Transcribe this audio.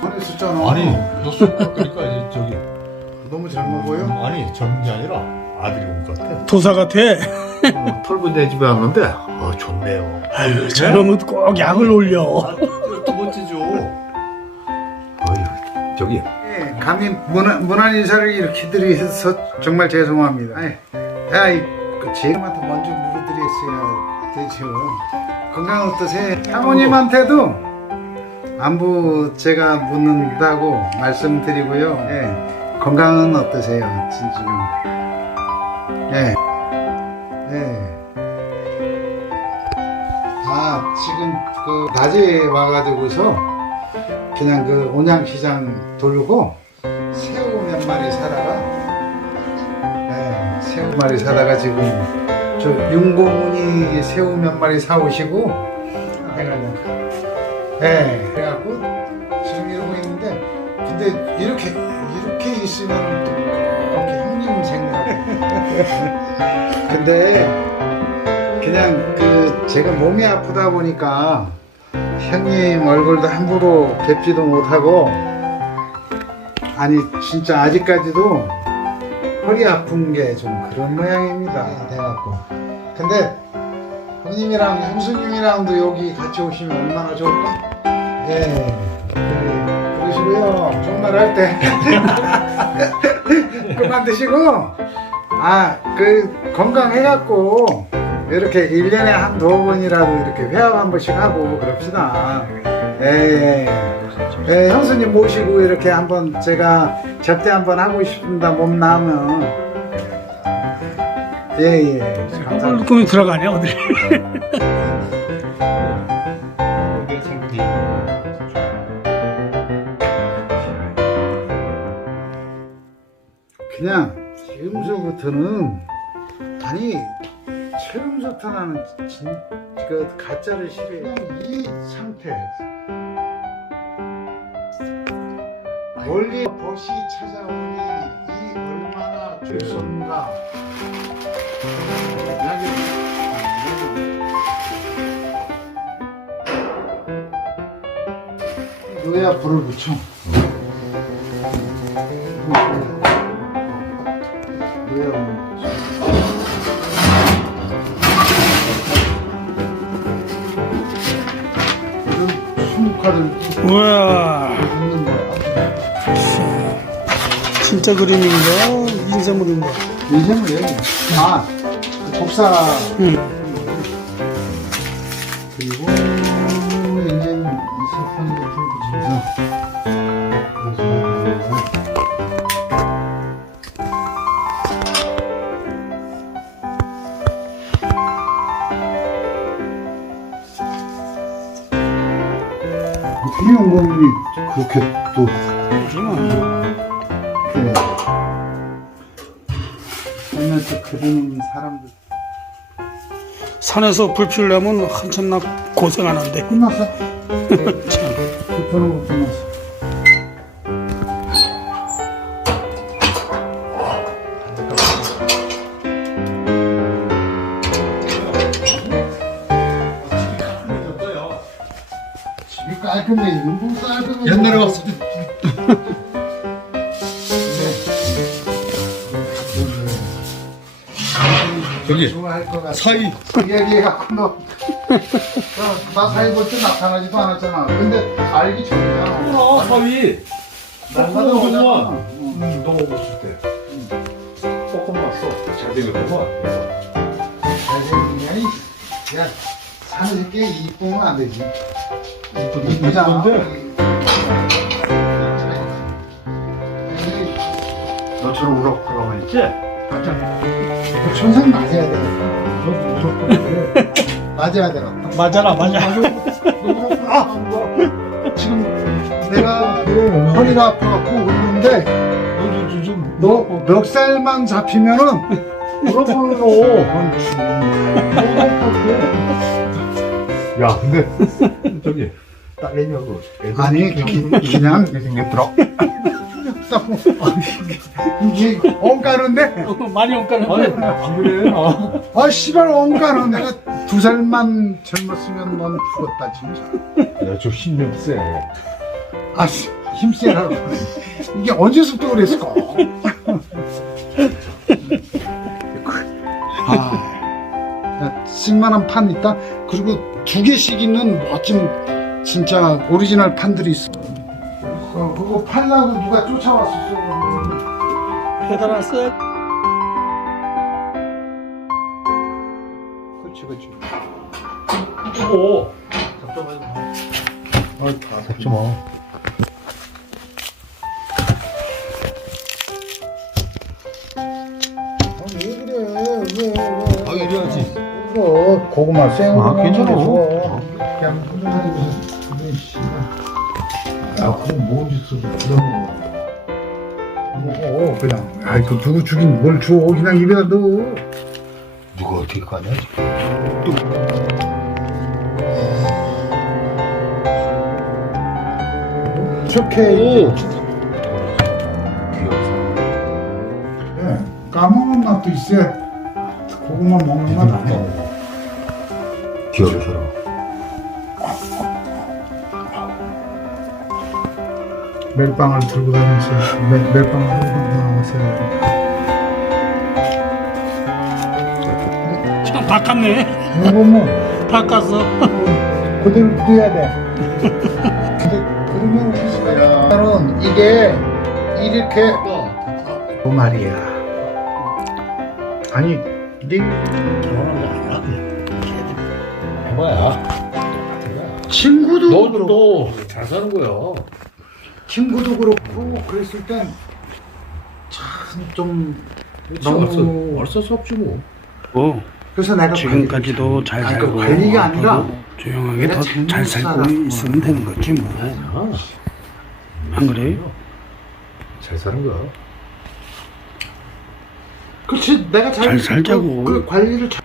많이 썼잖아. 아니, 그러니까 이제 저기 너무 젊어 보여? 아니 젊은 게 아니라 아들이 온 것 같아. 도사 같아. 털고 내 집에 왔는데 좋네요. 아유, 저놈은 꼭 약을 올려. 또 멋지죠. 어이 저기 예, 감히 문안 인사를 이렇게 드려서 정말 죄송합니다. 아이, 그 제님한테 먼저 물어드렸어야 되죠. 건강 어떠세요? 사모님한테도 안부 제가 묻는다고 말씀드리고요. 예, 건강은 어떠세요? 진짜. 예. 예. 아, 지금 그 낮에 와가지고서 그냥 그 온양시장 돌고 새우 몇 마리 사다가, 예, 새우 몇 마리 사다가 지금 저 윤고문이 새우 몇 마리 사오시고 해가지고, 예, 그래갖고 지금 이러고 있는데, 근데 이렇게 있으면 또 이렇게 형님 생각해. 근데 그냥 그 제가 몸이 아프다 보니까 형님 얼굴도 함부로 뵙지도 못하고, 아니 진짜 아직까지도 허리 아픈 게 좀 그런 모양입니다. 돼갖고. 근데 형님이랑 형수님이랑도 여기 같이 오시면 얼마나 좋을까? 예, 그러시고요. 좋은 말 할 때 그만 드시고, 그 건강해갖고 이렇게 1년에 한두 번이라도 이렇게 회합 한 번씩 하고 그럽시다. 예, 형수님 모시고 이렇게 한번 제가 접대 한번 하고 싶습니다. 몸 나으면. 예, 감사합니다. 꿈이 들어가네 어디. 그냥 지금서부터는, 아니 처음부터 나는 그 가짜를 싫어해. 그냥 이 상태, 멀리 벗이 찾아오니 이 얼마나 좋습니까? 넣어야 불을 붙여. 우와, 넣는 거야. 진짜 그림인가? 인쇄물인가? 이제는 그 복사. 그리고 이제 이 석판에 불 붙여서 어떻게 연구원이 그렇게 또 그래. 맨날 또 그러는 사람들. 산에서 불 피우려면 한참 나 고생하는데. 끝났어? 참. 불편한 거 끝났어. 집이 깔끔해. 너무 깔끔해. 옛날에 왔을 때 저기 좋아할 것 같아. 사이 얘기해갖고 나 사이 볼 때 나타나지도 않았잖아. 근데 알기 전이잖아. 사위 날마다 오잖아. 너 먹었을 때 조금 났어. 잘 되거든요. 잘생긴 게 아니. 야, 사는 새끼 이쁘면 안 되지. 이쁘잖아. 너처럼 우럭하고 있지? 그 천생 맞아야 되겠다. 맞아야 되겠다. 맞아라, 맞아. 지금 내가 허리가 아파갖고 그러는데, 너 멱살만 잡히면은 물어보러. 야, 근데 저기 딸내미하고 아니 그냥 생겼더라. 없다고. 이게 엉까는데? 많이 엉까는데. 안 그래? 아, 씨발, 엉까는 내가 2살만 젊었으면 넌 죽었다, 진짜. 야저 힘좀 세. 아, 힘세라고. 이게 언제부터 그랬을까? 아, 쓸만한 판 있다? 그리고 2개씩 있는 멋진, 진짜 오리지널 판들이 있어. 그거 팔라고 누가 쫓아왔었어. 배달 왔어요? 그렇지, 그렇지. 오. 잡지 마. 왜 그래? 왜? 아 이래야지. 이거 고구마 생으로 아, 괜찮아. 먹는 게 좋아. 그냥 훈훈하게 그래, 씨발. 야, 그럼 뭔 짓을 그런 거. 먹어, 그냥. 아이, 그 누구 주긴 뭘 줘. 그냥 입에다 넣어. 누가 어떻게 가냐? 좋게. 귀여워. 예, 까먹는 맛도 있어야 고구마 먹는 맛 아니야. 귀여워 저런. 멜빵을 들고 다니면서 멜빵을 들고 나왔어요. 참 다 깠네. 이거 뭐 다 깠어. 그대로 둬야 돼. 근데 그러면 우리 시간은 이게 이렇게 그 말이야. 아니 네 해봐야. 친구도 너도 잘 사는 거야. 친구도 그렇고 그랬을 땐 참 좀 너무 얼싸 수 없지 뭐. 뭐 그래서 내가 지금까지도 잘 아니, 살고 그 관리가 아니라 앞으로도 조용하게 내가 더 잘 잘못 살고 살았구나. 있으면 되는 거지 뭐. 안 그래? 잘 사는 거야. 그렇지 내가 잘 살자고. 그 관리를 잘